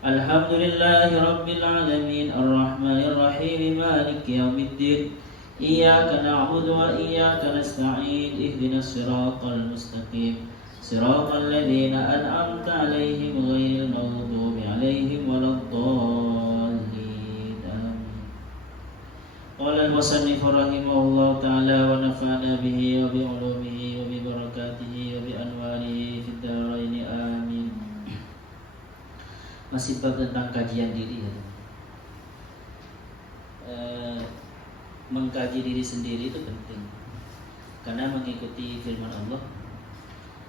Alhamdulillahi Rabbil Alamin Ar-Rahmanir Rahim Maliki Yawmiddin Iyyaka na'budu wa iyyaka nasta'in Ihdinas siratal mustaqim Siratal ladzina an'amta 'alaihim ghairil maghdubi 'alaihim waladdallin. Amin. Qala al-musannif rahimahullahu ta'ala wa nafa'ana bihi wa bi 'ulumihi wa bi barakatihi wa bi anwarihi fid dharain. Amin. Masih bab tentang kajian diri ya. Mengkaji diri sendiri itu penting karena mengikuti firman Allah,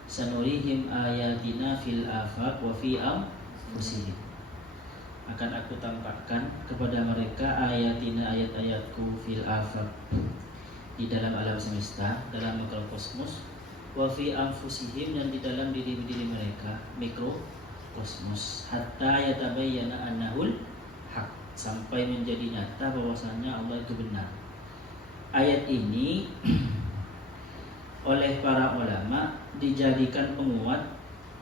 sanurihim ayatina fil afaq wa fi anfusihim, akan aku tampakkan kepada mereka ayatina, ayat-ayatku, fil afaq, di dalam alam semesta, dalam mikrokosmos, wa fi anfusihim, dan di dalam diri-diri mereka, mikrokosmos, hatta yatabayyana annahul haq, sampai menjadi nyata bahwasanya Allah itu benar. Ayat ini oleh para ulama dijadikan penguat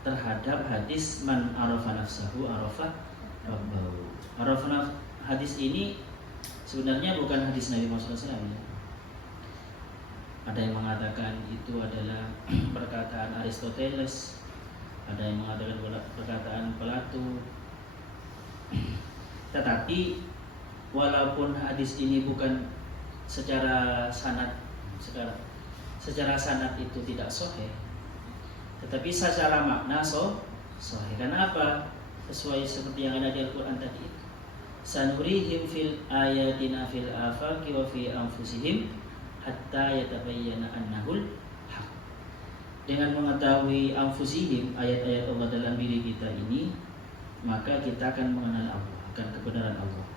terhadap hadis man arafa nafsahu arafa rabbahu. Hadis ini sebenarnya bukan hadis Nabi Muhammad SAW. Ada yang mengatakan itu adalah perkataan Aristoteles, ada yang mengatakan perkataan Plato. Tetapi walaupun hadis ini bukan secara sanad itu tidak sahih, tetapi secara makna sahih. Karena apa? Sesuai seperti yang ada di Al-Quran tadi itu, sanurihim fil ayatina fil afaqi wa fi anfusihim hatta yatabayyana annahul haq. Dengan mengetahui anfusihim, ayat-ayat Allah dalam diri kita ini, maka kita akan mengenal Allah, akan kebenaran Allah.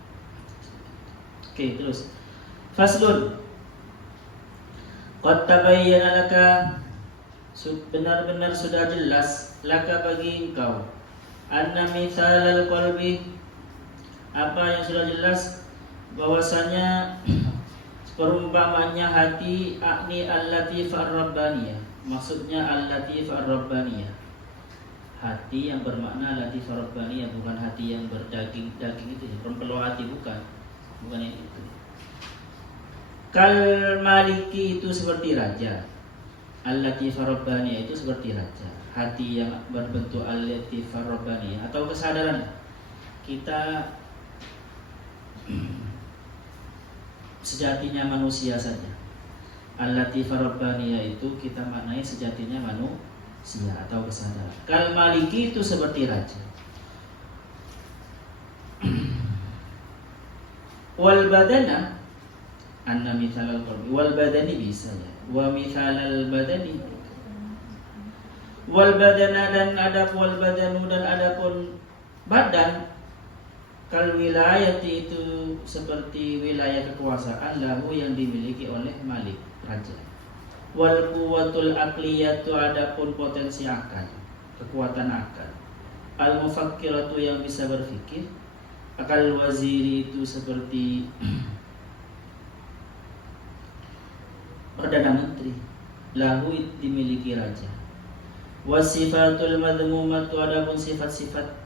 Oke, terus faslun, qad tabayyana laka, benar-benar sudah jelas, laka bagi engkau, anna mithalal qalbi, apa yang sudah jelas bahwasanya perumpamannya hati, akni al-latif ar-rabbaniyah, maksudnya al-latif ar-rabbaniyah, hati yang bermakna latif ar-rabbaniyah, bukan hati yang berdaging itu ya, peluang hati, bukan yang itu. Kal maliki itu seperti raja, al-latif ar-rabbaniyah itu seperti raja, hati yang berbentuk al-latif ar-rabbaniyah, atau kesadaran kita sejatinya manusia saja. Al-latif ar-rabbaniyah itu kita maknai sejatinya manusia atau kesadaran. Kal maliki itu seperti raja. Wal badana, anna mithalal qalbi, wal badani bisa ya, wa mithalal badani, wal badana, dan ada wal badanu, dan adapun badan, kal wilayati itu seperti wilayah kekuasaan, lahu yang dimiliki oleh malik, raja. Wal quwwatul aqliyatu, adapun potensi akal, kekuatan akal. Al mufakkiratu, yang bisa berfikir. Akal waziri itu seperti Perdana Menteri, lahu dimiliki raja. Wasifatul madhmumatu, adapun sifat-sifat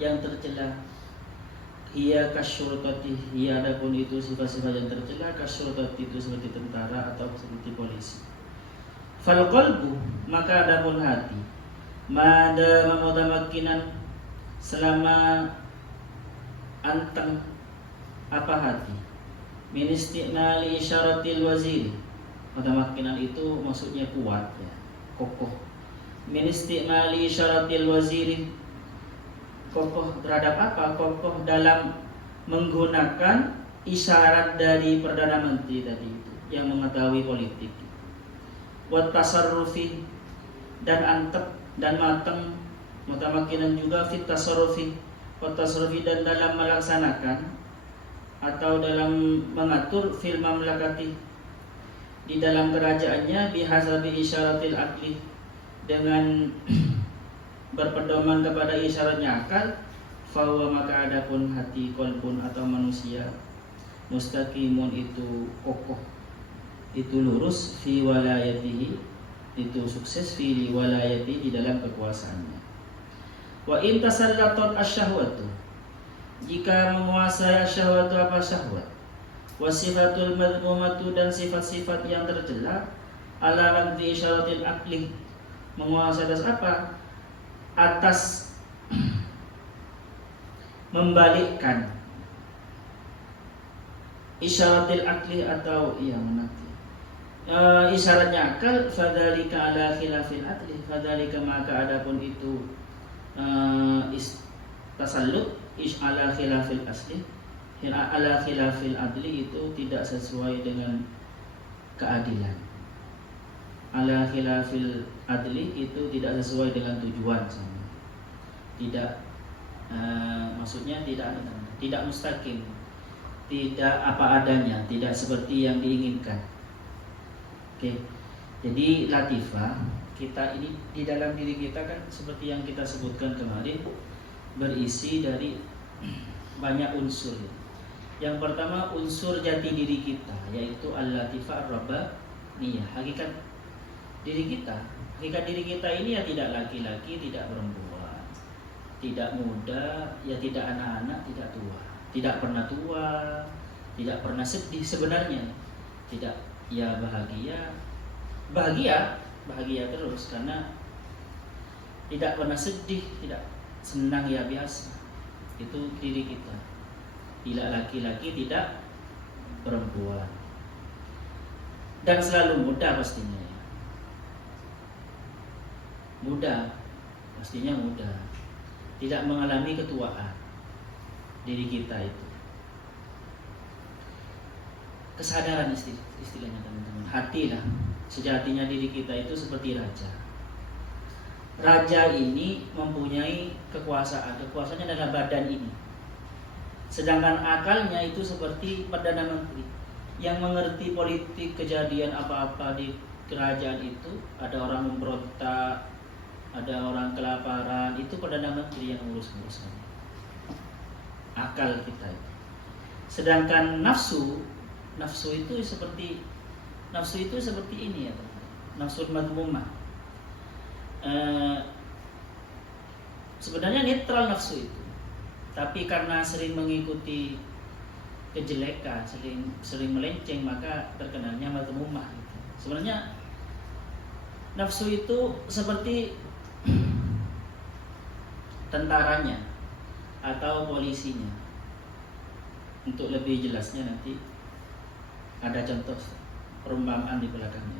yang tercela, hiya kasyurtati, hiya adapun itu sifat-sifat yang tercela, kasyurtati itu seperti tentara atau seperti polisi. Fal qalbu, maka adapun hati, mada mutamakinan, selama anteng apa hati, min isti'mali isyaratil wazir, mutamakinan itu maksudnya kuat ya, kokoh. Min isti'mali isyaratil wazir, kokoh terhadap apa? Kokoh dalam menggunakan isyarat dari Perdana Menteri tadi itu, yang mengetahui politik. Wat tasarrufi, dan antep dan mateng, mutamakinan juga fit tasarrufi, wat tasarrufi, dan dalam melaksanakan atau dalam mengatur fil mamlakati, di dalam kerajaannya, bihasabi isyaratil akli, dengan berpedoman kepada isyaratnya akal. Fahuwa, maka adapun hati, qalbun atau manusia, mustaqimun itu kokoh, itu lurus, fi walayatihi, itu sukses, fi walayati, di dalam kekuasaannya. Wa in tasallatat asyahwatu, jika menguasai asyahwatu apa syahwat, wa sifatul madmumatu, dan sifat-sifat yang tercela, ala naqdi isyaratil aqli, menguasai atas apa? Atas membalikkan isyaratil aqli, atau yang nanti isyaratnya akal, fadzalika ala khilafil aqli, fadzalika maka adapun itu tasallut ala khilafil asli, ala khilafil adli, itu tidak sesuai dengan keadilan. Ala khilafil adli itu tidak sesuai dengan tujuan sama. Tidak maksudnya tidak mustaqim, tidak apa adanya, tidak seperti yang diinginkan. Oke. Jadi latifah kita ini di dalam diri kita kan seperti yang kita sebutkan kemarin, berisi dari banyak unsur. Yang pertama unsur jati diri kita, yaitu al-latifah ar-rabbaniyah, hakikat diri kita. Hakikat diri kita ini ya tidak laki-laki, tidak perempuan, tidak muda, ya tidak anak-anak, tidak tua, tidak pernah tua, tidak pernah sedih sebenarnya, tidak ya bahagia terus, karena tidak pernah sedih, tidak senang, ya biasa. Itu diri kita, tidak laki-laki, tidak perempuan, dan selalu muda pastinya. Muda, pastinya muda, tidak mengalami ketuaan diri kita itu. Kesadaran istilahnya teman-teman, hati lah. Sejatinya diri kita itu seperti raja. Raja ini mempunyai kekuasaannya dalam badan ini. Sedangkan akalnya itu seperti Perdana Menteri yang mengerti politik, kejadian apa-apa di kerajaan itu. Ada orang memberontak, ada orang kelaparan, itu Perdana Menteri yang ngurus-ngurus. Akal kita itu. Sedangkan nafsu itu seperti ini ya, nafsu madmumah. Sebenarnya netral nafsu itu, tapi karena sering mengikuti kejelekan, sering melenceng, maka terkenalnya madmumah gitu. Sebenarnya nafsu itu seperti tentaranya atau polisinya. Untuk lebih jelasnya nanti ada contoh perumpamaan di belakangnya.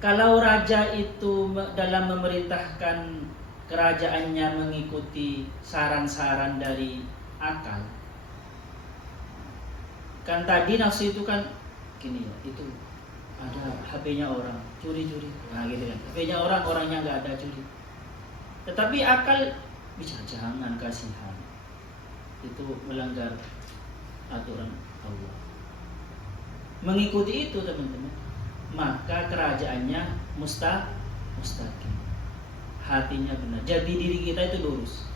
Kalau raja itu dalam memerintahkan kerajaannya mengikuti saran-saran dari akal, kan tadi nafsu itu kan gini ya, itu ada HP-nya orang curi-curi, nah gitu kan, HP-nya orangnya nggak ada curi, tetapi akal bisa jangan, kasihan, itu melanggar aturan Allah. Mengikuti itu teman-teman, maka kerajaannya mustaqim, hatinya benar, jati diri kita itu lurus,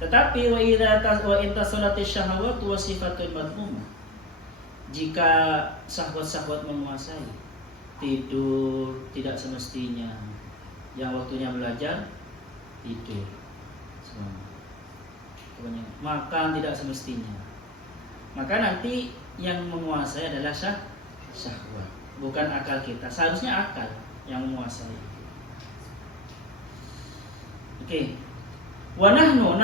Tetapi wa intasalatis syahwat wa sifatul madmumah, jika syahwat menguasai, tidur tidak semestinya, yang waktunya belajar tidur, makan tidak semestinya, maka nanti yang menguasai adalah syahwat, bukan akal kita. Seharusnya akal yang menguasai. Oke. Wa nahnu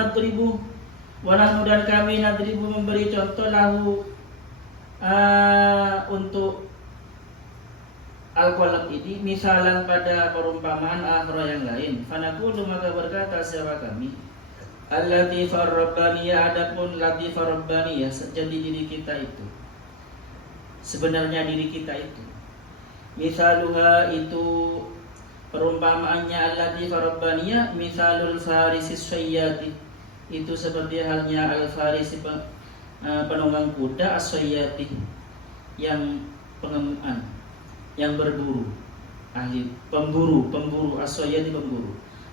dan kami nadribu memberi contoh lahu untuk al-qalb ini, misalan pada perumpamaan akhirah yang lain. Fanaqulu, maka berkata siapa kami, al-latifah rabbaniyah, adapun latifah rabbaniyah, jadi diri kita itu, sebenarnya diri kita itu, misaluha itu perumpamaannya al-latifah rabbaniyah, misalul farisi syayyati, itu seperti halnya al-farisi penunggang kuda, as-syayyati yang pengemuan, yang berburu, ahli pemburu, as-syayyati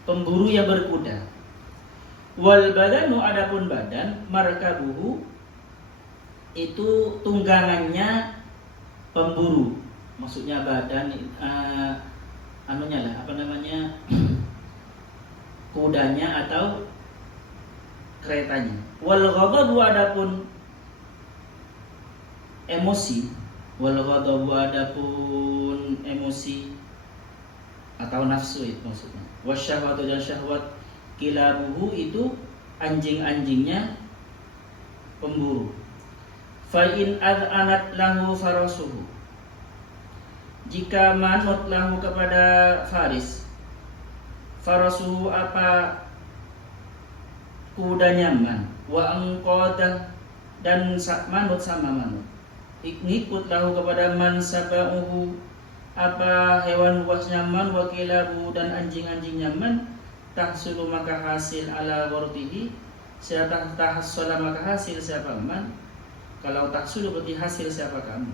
pemburu yang berkuda. Wal badanu, adapun badan, markabuhu itu tunggangannya pemburu. Maksudnya badan anunya lah, apa namanya, kudanya atau keretanya. Wal ghadabu adapun emosi, atau nafsu itu maksudnya. Wasyahwatu dan syahwat, kilabuhu itu anjing-anjingnya pemburu. Fa in ad'anat lahu farasuhu, jika manut lahu kepada faris, farasuhu apa kuda nyaman, wa angqadah dan manut sama manut, ikut lahu kepada man sabauhu apa hewan buas nyaman, wa kilabu dan anjing-anjing nyaman, tahsulu maka hasil ala wardihi, siapa tahsala maka hasil siapa man. Kalau tahsulu berarti hasil siapa kamu.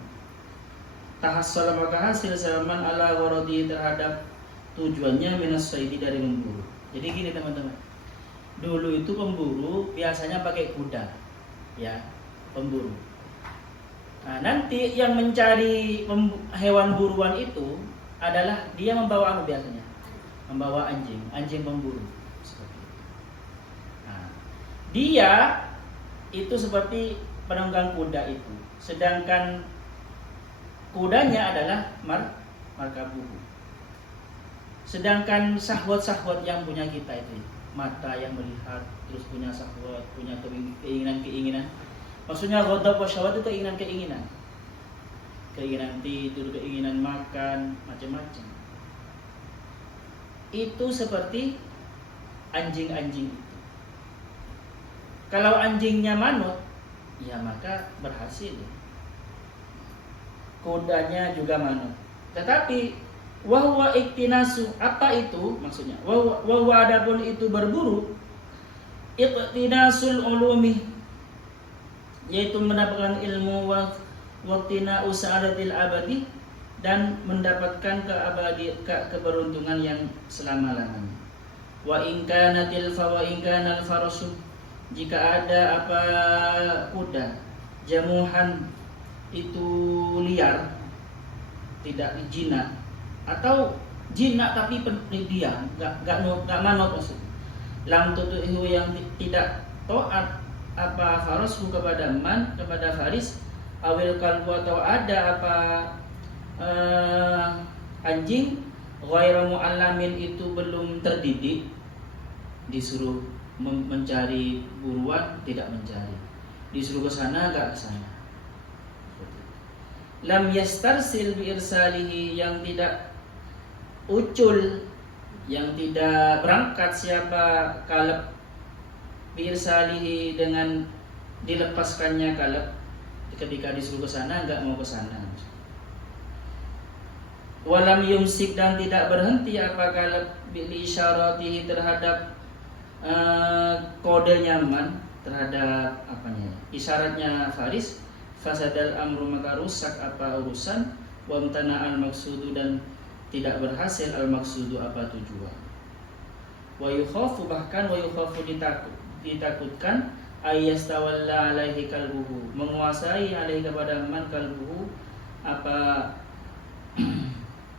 Tahassala maka hasil zaman ala waradi terhadap tujuannya minas saidi dari memburu. Jadi gini teman-teman, dulu itu pemburu biasanya pakai kuda, ya, pemburu. Nah, nanti yang mencari hewan buruan itu adalah dia membawa apa biasanya? Membawa anjing pemburu. Seperti itu. Nah, dia itu seperti penunggang kuda itu, sedangkan kudanya adalah markabuhu. Sedangkan syahwat-syahwat yang punya kita itu, mata yang melihat, terus punya syahwat, punya keinginan-keinginan. Maksudnya ghadab wa syahwat itu keinginan-keinginan. Keinginan tidur, keinginan makan, macam-macam. Itu seperti anjing-anjing itu. Kalau anjingnya manut, ya maka berhasil. Kudanya juga manut. Tetapi wahwa iktinasu, apa itu maksudnya? Wahwa adapun itu berburu, iktinasul ulumi, yaitu mendapatkan ilmu, waqtina usa'adatil abadi, dan mendapatkan keberuntungan yang selama-lamanya. Wa in kanal farasu, jika ada apa kuda jamuhan itu liar, tidak jinak, atau jinak tapi pendiam, enggak manut maksudnya. Lam tutuhu yang tidak taat apa farashu kepada faris, awil kalbu atau ada apa anjing ghairu mu'allamin itu belum terdidik, disuruh mencari buruan tidak mencari, disuruh ke sana enggak ke sana. Lam yastarsil bi irsalihi, yang tidak ucul, yang tidak berangkat siapa kalab bi irsalihi dengan dilepaskannya kalab, ketika disuruh ke sana enggak mau ke sana. Walam yumsik, dan tidak berhenti apa kalab bi isyaratihi terhadap kode nyaman, terhadap apanya, isyaratnya faris. Fasadal amru, maka rusak apa urusan, wa amtana al maksudu, dan tidak berhasil al maksudu apa tujuan. Wa yukhafu, bahkan wa yukhafu ditakutkan, ayyastawalla alaihi kalbuhu, menguasai alaihi kepada man kalbuhu apa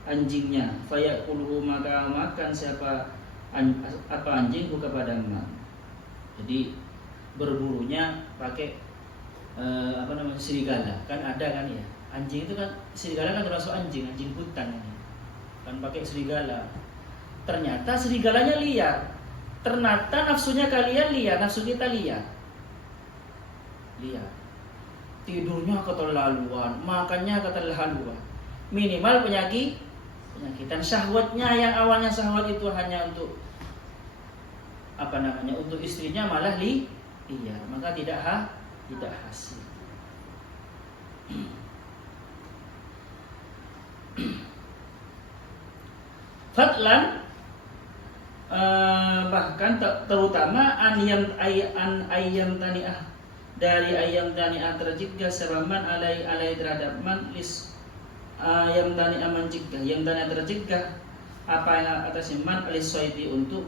anjingnya, fayaquluhu, maka makan siapa apa anjingku kepada man. Jadi berburunya pakai serigala, kan ada kan ya, anjing itu kan, serigala kan termasuk anjing hutan kan pakai serigala. Ternyata serigalanya liar, ternyata nafsunya kalian liar, nafsu kita liar, tidurnya keterlaluan, makannya keterlaluan, minimal penyakit, dan syahwatnya yang awalnya syahwat itu hanya untuk untuk istrinya malah liar, maka tidak hasil. Fadlan, bahkan terutama an ayam tani'ah, dari ayam tani'ah tercegah seraman alai terhadap man lis ayam tani'ah mencegah, ayam tani'ah tercegah apa yang atas man alis soidi untuk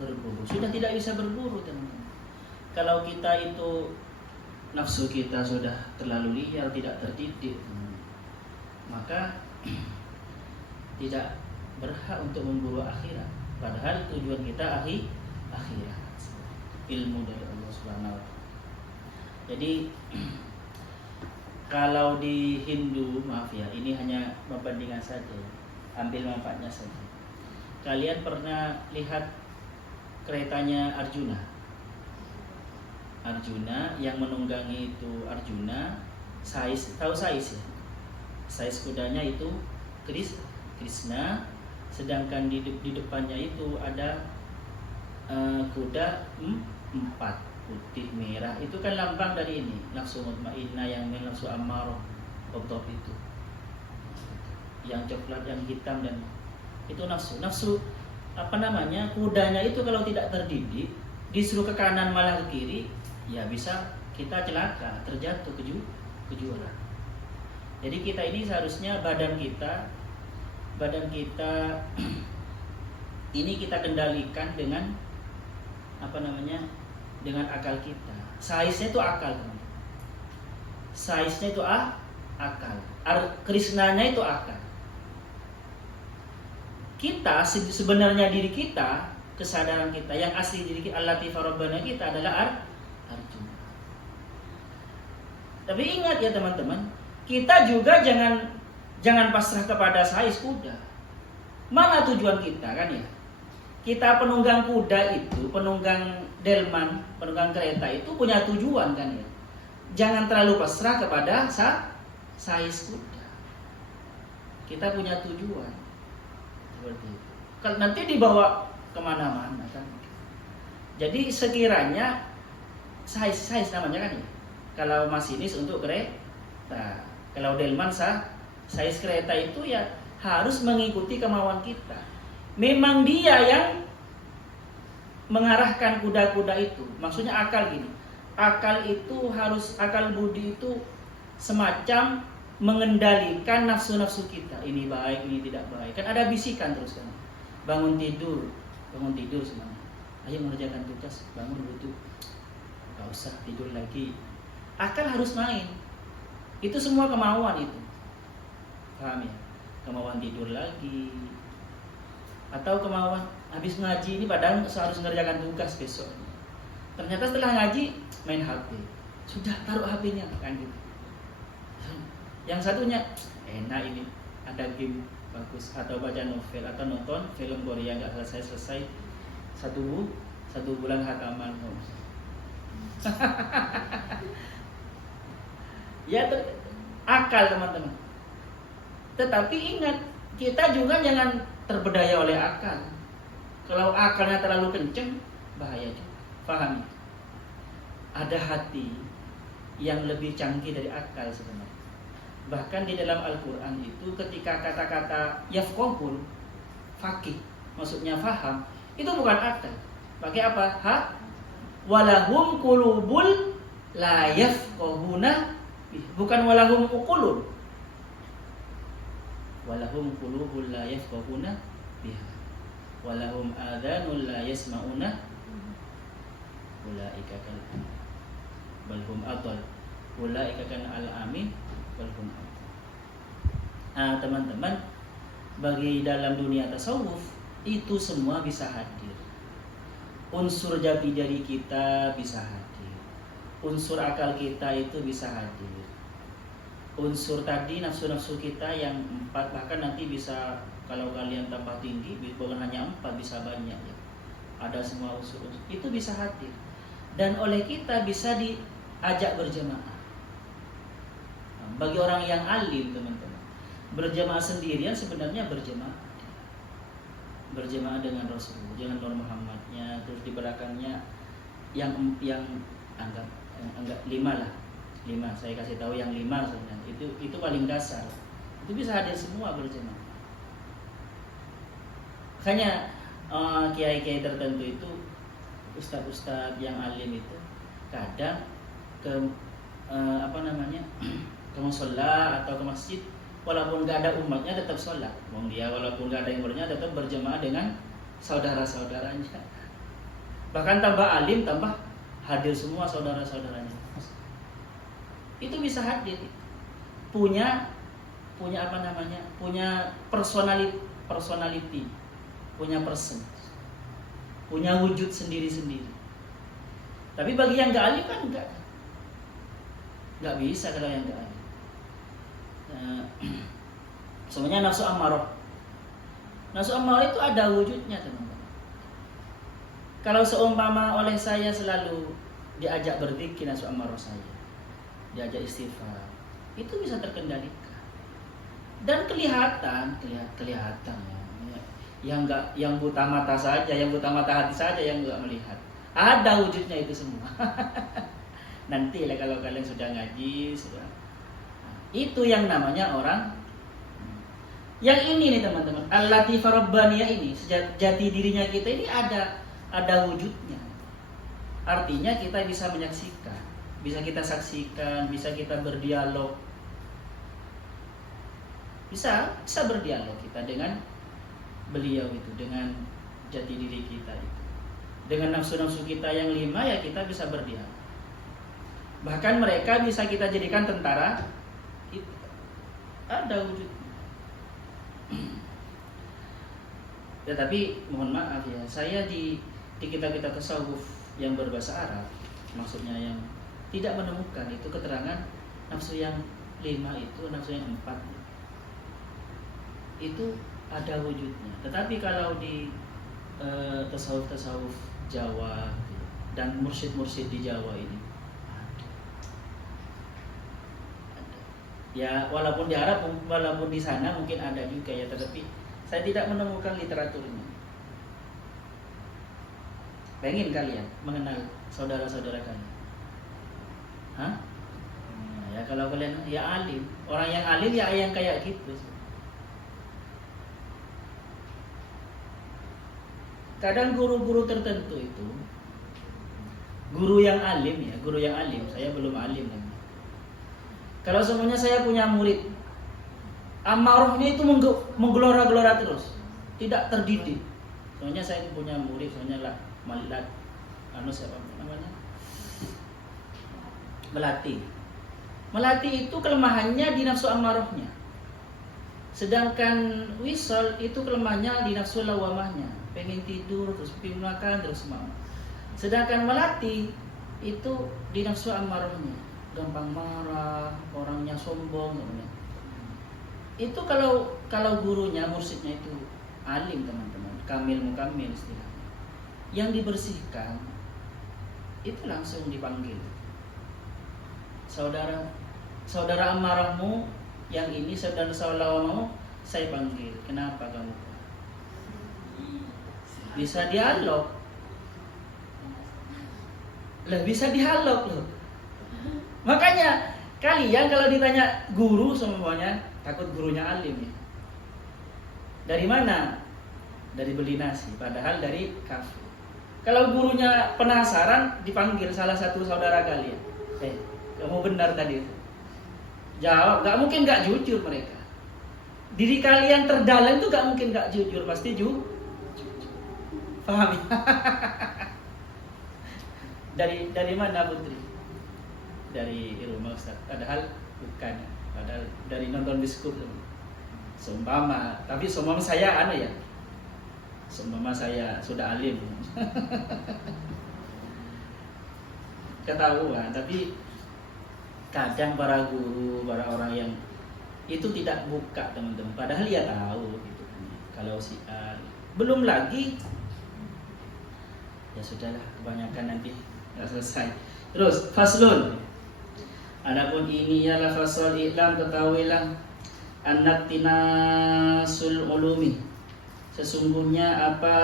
berburu. Sudah tidak bisa berburu teman-teman. Kalau kita itu nafsu kita sudah terlalu liar, tidak terdidik, maka tidak berhak untuk memburu akhirat, padahal tujuan kita akhirat, ilmu dari Allah Subhanahu wa taala. Jadi kalau di Hindu, maaf ya, ini hanya perbandingan saja, ambil manfaatnya saja. Kalian pernah lihat keretanya Arjuna? Arjuna yang menunggangi itu Arjuna, tahu Sais ya? Sais kudanya itu Krishna, sedangkan di depannya itu ada kuda 4, putih merah. Itu kan lambang dari ini, nafsu mutmainnah, yang nafsu ammarah itu. Yang coklat, yang hitam, dan itu nafsu apa namanya, kudanya itu kalau tidak terdidik, disuruh ke kanan malah ke kiri, ya bisa kita celaka, terjatuh ke jurang. Jadi kita ini seharusnya badan kita ini kita kendalikan dengan apa namanya, dengan akal kita. Saiznya itu akal, teman. Saiznya itu akal. Krishnanya itu akal. Kita sebenarnya diri kita, kesadaran kita yang asli diri kita, al-latifah rabbana kita adalah Arjuna. Tapi ingat ya teman-teman, kita juga jangan pasrah kepada sais kuda. Mana tujuan kita kan ya? Kita penunggang kuda itu, penunggang delman, penunggang kereta itu punya tujuan kan ya. Jangan terlalu pasrah kepada sais kuda. Kita punya tujuan. Seperti itu. Kalau nanti dibawa kemana-mana kan. Jadi sekiranya sais namanya kan ya. Kalau masinis untuk kereta, kalau delman sais kereta itu ya harus mengikuti kemauan kita. Memang dia yang mengarahkan kuda-kuda itu. Maksudnya akal gini. Akal itu harus, akal budi itu semacam mengendalikan nafsu-nafsu kita. Ini baik, ini tidak baik. Kan ada bisikan terus kan. Bangun tidur semuanya. Ayo mengerjakan tugas, bangun butuh. Gak usah tidur lagi. Akal harus main. Itu semua kemauan itu. Paham ya? Kemauan tidur lagi. Atau kemauan habis ngaji ini padahal harus mengerjakan tugas besok. Ternyata setelah ngaji main HP. Sudah taruh HP-nya kan gitu. Yang satunya enak ini, ada game bagus, atau baca novel, atau nonton film Korea nggak selesai satu bulan hataman. Ya akal teman-teman. Tetapi ingat, kita juga jangan terbedaya oleh akal. Kalau akalnya terlalu kenceng, bahaya juga. Pahami? Ada hati yang lebih canggih dari akal sebenarnya. Bahkan di dalam Al-Quran itu ketika kata-kata yafqahun, faqih, maksudnya faham, itu bukan akal. Pakai apa? Walahum qulubul la yafqahuna, bukan walahum uqulun. Walahum qulubul la yafqahuna biha. Walahum adhanul la yasma'una. Ulaika kal balhum adall. Ulaika kan al-amin. Nah teman-teman, bagi dalam dunia tasawuf itu semua bisa hadir. Unsur jati diri kita bisa hadir. Unsur akal kita itu bisa hadir. Unsur tadi nafsu-nafsu kita yang 4, bahkan nanti bisa, kalau kalian tambah tinggi bukan hanya 4, bisa banyak ya. Ada semua unsur-unsur itu bisa hadir. Dan oleh kita bisa diajak berjamaah. Bagi orang yang alim teman-teman, berjamaah sendirian sebenarnya berjamaah dengan Rasul, dengan Nur Muhammadnya, terus di belakangnya yang anggap 5 lah, 5 saya kasih tahu yang 5 sebenarnya itu paling dasar, itu bisa hadir semua berjamaah. Makanya kiai-kiai tertentu itu, ustadz-ustadz yang alim itu kadang ke ke musola atau ke masjid, walaupun gak ada umatnya tetap sholat. Dia walaupun gak ada yang bernya tetap berjamaah dengan saudara-saudaranya. Bahkan tambah alim, tambah hadir semua saudara-saudaranya. Itu bisa hadir. Punya punya personalitas personality, punya person, punya wujud sendiri-sendiri. Tapi bagi yang nggak alim kan nggak bisa kalau yang nggak alim. Sebenarnya nafsu ammarah. Nafsu ammarah itu ada wujudnya, teman-teman. Kalau seumpama oleh saya selalu diajak berzikir nafsu ammarah saya, diajak istighfar, itu bisa terkendalikan. Dan kelihatan ya. Yang buta mata saja, yang buta mata hati saja yang nggak melihat. Ada wujudnya itu semua. Nanti lah kalau kalian sudah ngaji, itu yang namanya orang. Yang ini nih teman-teman, al-latifah rabbaniyah ini, jati dirinya kita ini ada wujudnya. Artinya kita bisa menyaksikan, bisa kita saksikan, bisa kita berdialog. Bisa berdialog kita dengan beliau itu, dengan jati diri kita itu. Dengan nafsu-nafsu kita yang 5 ya kita bisa berdialog. Bahkan mereka bisa kita jadikan tentara kita. Ada wujudnya. Ya, tapi mohon maaf ya, saya di kitab-kitab tasawuf yang berbahasa Arab, maksudnya yang tidak menemukan itu keterangan nafsu yang 5 itu, nafsu yang 4 itu ada wujudnya. Tetapi kalau di tasawuf Jawa dan mursyid-mursyid di Jawa ini ada. Ya walaupun di Arab, walaupun di sana mungkin ada juga ya, tetapi saya tidak menemukan literaturnya. Pengen kalian mengenal saudara-saudara kalian? Hah? Nah, ya kalau kalian ya alim, orang yang alim ya yang kayak gitu. Kadang guru-guru tertentu itu, guru yang alim, saya belum alim lagi. Kalau semuanya saya punya murid, amarahnya itu menggelora-gelora terus, tidak terdidik. Soalnya saya punya murid, soalnya lah siapa namanya? Melati itu kelemahannya di nafsu amarahnya. Sedangkan wisol itu kelemahannya di nafsu lawamahnya. Pengen tidur, terus pengen makan, terus mau. Sedangkan melati itu di nafsu amarahnya. Gampang marah, orangnya sombong, namanya. Itu kalau gurunya, mursyidnya itu alim teman-teman, kamil mukamil istilahnya. Yang dibersihkan itu langsung dipanggil. Saudara amarahmu yang ini, saudara lawamamu saya panggil. Kenapa kamu? Bisa dialog. Bisa dialog loh. Makanya kalian kalau ditanya guru semuanya takut gurunya alim ya. Dari mana? Dari beli nasi, padahal dari kafe. Kalau gurunya penasaran dipanggil salah satu saudara kalian. Kamu benar tadi. Jawab, gak mungkin gak jujur mereka. Diri kalian terdalam itu gak mungkin gak jujur, pasti jujur. Paham ya? Dari mana Putri? Dari rumah Ustaz. Padahal bukan. Padahal dari nonton diskut. Seumpama, tapi seumpama saya ya. Seumpama saya sudah alim. Ketahuan, tapi kadang para guru, para orang yang itu tidak buka teman-teman. Padahal dia tahu gitu. Kalau si A belum lagi ya sudahlah, kebanyakan nanti nggak selesai. Terus faslun. Adapun ini ialah fasal iklam, ketahuilah anak tinasul ulumi. Sesungguhnya apa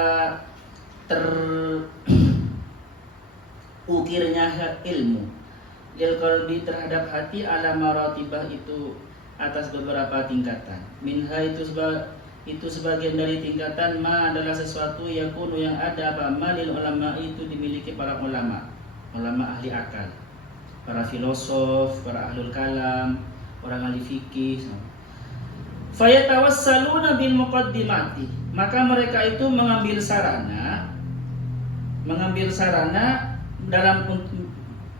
terukirnya ilmu lil qalbi terhadap hati ala maratibah itu atas beberapa tingkatan. Minha itu sebagian dari tingkatan ma adalah sesuatu yakunu yang ada apa malil ulama itu dimiliki para ulama ahli akal, para filosof, para ahlul kalam, orang ahli fikih. Fayatawassaluna bil muqaddimati, maka mereka itu mengambil sarana dalam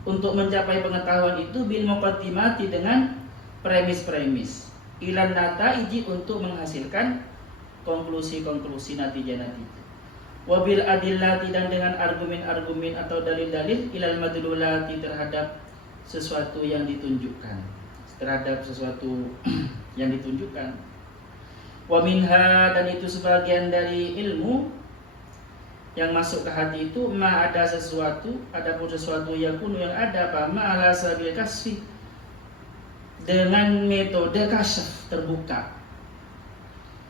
untuk mencapai pengetahuan itu bil muqaddimati dengan premis-premis ilan nataiji untuk menghasilkan konklusi-konklusi natijah-natijah. Wabil adillati dan dengan argumen-argumen atau dalil-dalil ilal madlulati terhadap sesuatu yang ditunjukkan, yang ditunjukkan. Wa minha dan itu sebagian dari ilmu yang masuk ke hati itu adapun sesuatu yakunu yang ada apa ala sabil kasfi dengan metode kasyaf terbuka.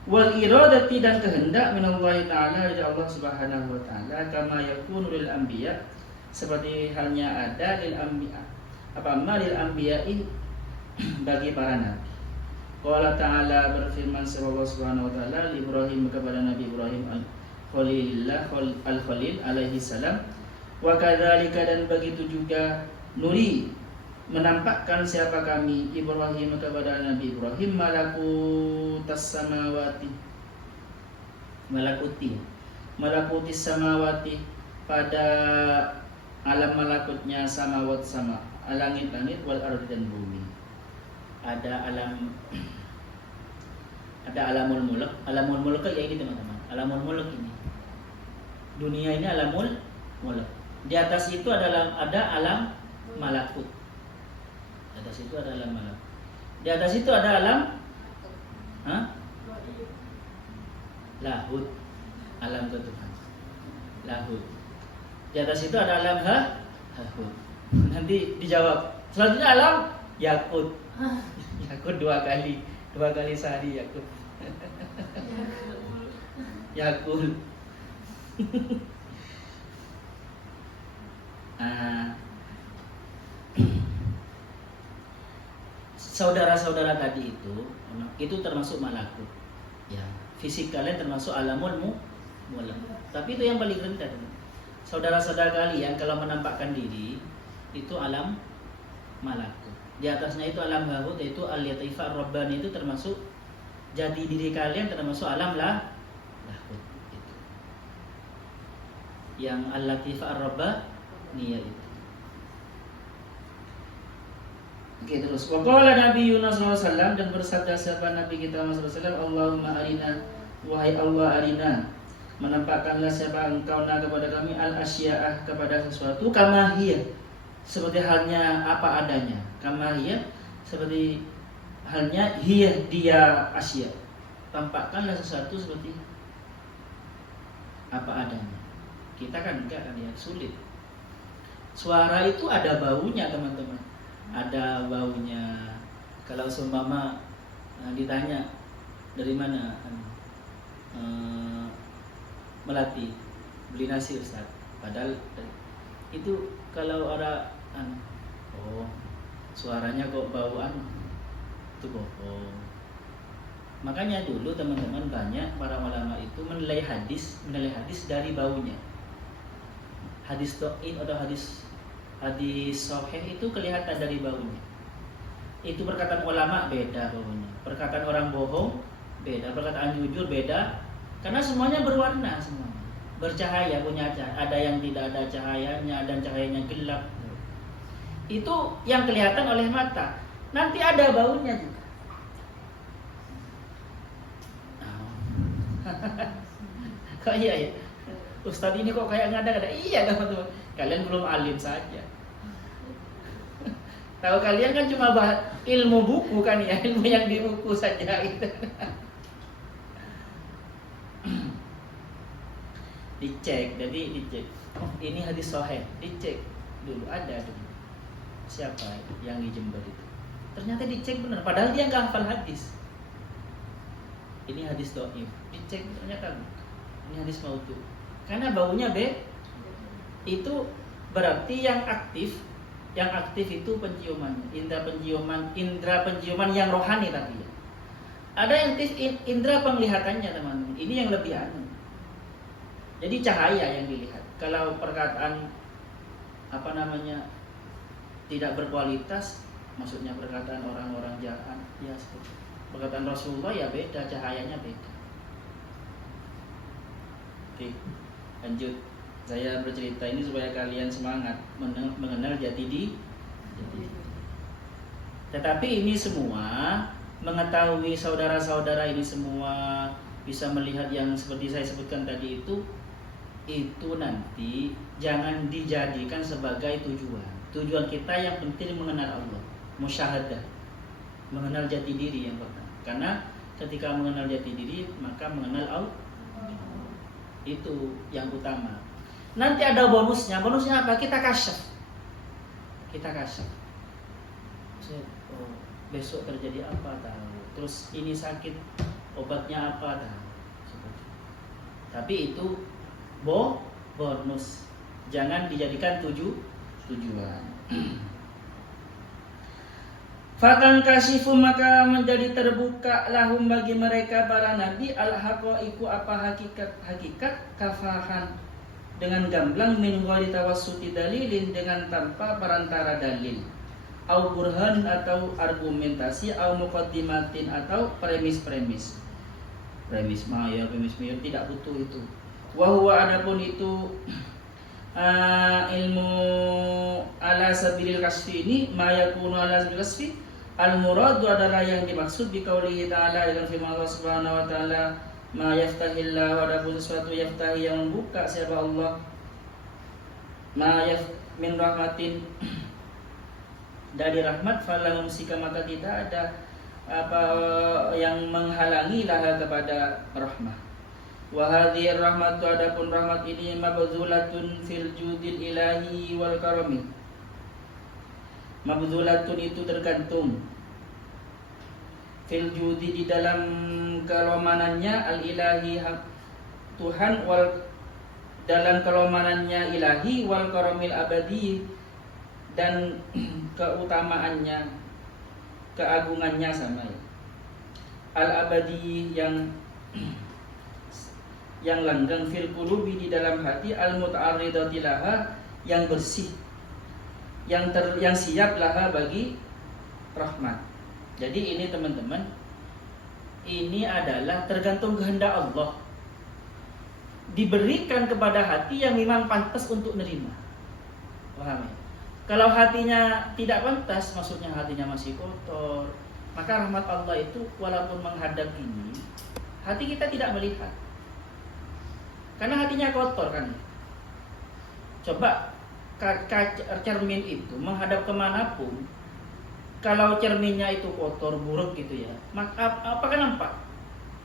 Wal iradati dan kehendak minallahi ta'ala dari Allah Subhanahu wa taala kama yakunu lil anbiya seperti halnya ada lil anbiya lil anbiya'i bagi para nabi. Qala ta'ala berfirman Allah Subhanahu wa taala li Ibrahim kepada Nabi Ibrahim al-Khalil alaihi salam wa kadzalika dan begitu juga nuri menampakkan siapa kami Ibrahim kepada Nabi Ibrahim malakutis samawati pada alam malakutnya samawat sama langit-langit wal ardi dan bumi. Ada alamul mulk ya ini teman-teman. Alamul mulk ini. Dunia ini alamul mulk. Di atas itu ada alam malakut. Di atas itu ada alam malakut. Di atas itu ada alam lahut. Alam ketuhanan. Lahut. Di atas itu ada alam hahut. Nanti dijawab. Selanjutnya alam yakut. Yakut dua kali sehari yakut. Yakul. Saudara-saudara tadi itu termasuk malakut. Ya, fisik kalian termasuk alamul mulk. Tapi itu yang paling rendah. Saudara-saudara kalian kalau menampakkan diri itu alam malakut. Di atasnya itu alam lahut, yaitu al-latifah ar-rabbani itu termasuk jati diri kalian termasuk alam lahut itu. Yang al-latifah ar-rabbani itu. Oke, terus waqala Nabi Yunus SAW dan bersabda siapa Nabi kita Muhammad SAW, Allahumma arina, wahai Allah arina, menampakkanlah siapa engkau kepada kami al-asya'ah kepada sesuatu kama hiya seperti halnya apa adanya, kama hiya seperti halnya hiya dia asya, tampakkanlah sesuatu seperti apa adanya. Kita kan enggak kan ya, sulit. Suara itu ada baunya teman-teman, ada baunya. Kalau seumpama ditanya dari mana Melati beli nasi Ustaz, padahal itu kalau orang suaranya kok bauan itu bohong. Makanya dulu teman-teman banyak para ulama itu menilai hadis dari baunya. Hadis dhaif atau hadis sahih itu kelihatan dari baunya. Itu perkataan ulama beda baunya, perkataan orang bohong beda, perkataan jujur beda, karena semuanya berwarna, semuanya bercahaya, punya cahaya. Ada yang tidak ada cahayanya dan cahayanya gelap. Itu yang kelihatan oleh mata. Nanti ada baunya juga. Kok iya ya? Ustadz ini kok kayak ngada-ngada? Iya teman-teman, kalian belum alim saja. Tahu kalian kan cuma ilmu buku kan ya, ilmu yang di buku saja gitu. Dicek, oh ini hadis sahih, dicek dulu ada dulu. Siapa yang di Jember itu? Ternyata dicek benar, padahal dia nggak hafal hadis. Ini hadis dhaif, dicek ternyata ini hadis maudhu. Karena baunya itu berarti yang aktif itu penciuman, indra penciuman yang rohani tapi ya. Ada yang indra penglihatannya teman-teman. Ini yang lebih anu. Jadi cahaya yang dilihat. Kalau perkataan tidak berkualitas, maksudnya perkataan orang-orang jahat, ya perkataan Rasulullah ya beda, cahayanya beda. Oke, lanjut. Saya bercerita ini supaya kalian semangat mengenal jati diri. Tetapi ini semua, mengetahui saudara-saudara ini semua bisa melihat yang seperti saya sebutkan tadi itu nanti jangan dijadikan sebagai tujuan. Tujuan kita yang penting mengenal Allah, musyahadah, mengenal jati diri yang pertama. Karena ketika mengenal jati diri maka mengenal Allah, itu yang utama. Nanti ada bonusnya. Bonusnya apa? Kita kasyaf. Oh, besok terjadi apa tahu. Terus ini sakit, obatnya apa tahu. Tapi itu bonus. Jangan dijadikan tujuan. Fakan kasifu, maka menjadi terbuka lahum bagi mereka para nabi al-haqaiqu, apa hakikat kafahan, dengan gamblang, min ghairi tawassuti dalilin, dengan tanpa perantara dalil, au burhan, atau argumentasi, au muqaddimatin, atau premis maya tidak butuh itu. Wa huwa, adapun itu ilmu ala sabilil kasfi ini, ma yakunu ala sabilil kasfi, al muradu adalah yang dimaksud bi qaulihi ta'ala, dengan firman Allah Subhanahu wa taala, ma yaftahillahu, adapun sesuatu yaftahi yang membuka siapa Allah, ma min rahmatin, dari rahmat, fala mumsika, maka tidak ada apa yang menghalangi laha kepada rahmat. Wa hadhihi rahmatu, adapun rahmat ini, mabdzulatun fil judil ilahi wal karami. Mabdzulatun itu tergantung, fil judi, di dalam kelomanannya, al ilahi Tuhan, wal dalam kelomanannya ilahi, wal karamil abadi, dan keutamaannya, keagungannya sama ya. Al abadi yang langgeng, fil qulubi, di dalam hati, al muta'arridati laha, yang bersih, yang siap laha bagi rahmat. Jadi ini teman-teman, ini adalah tergantung kehendak Allah, diberikan kepada hati yang memang pantas untuk menerima. Paham ya? Kalau hatinya tidak pantas, maksudnya hatinya masih kotor, maka rahmat Allah itu walaupun menghadap ini, hati kita tidak melihat, karena hatinya kotor kan. Coba cermin itu menghadap kemanapun, kalau cerminnya itu kotor, buruk gitu ya, maka apakah nampak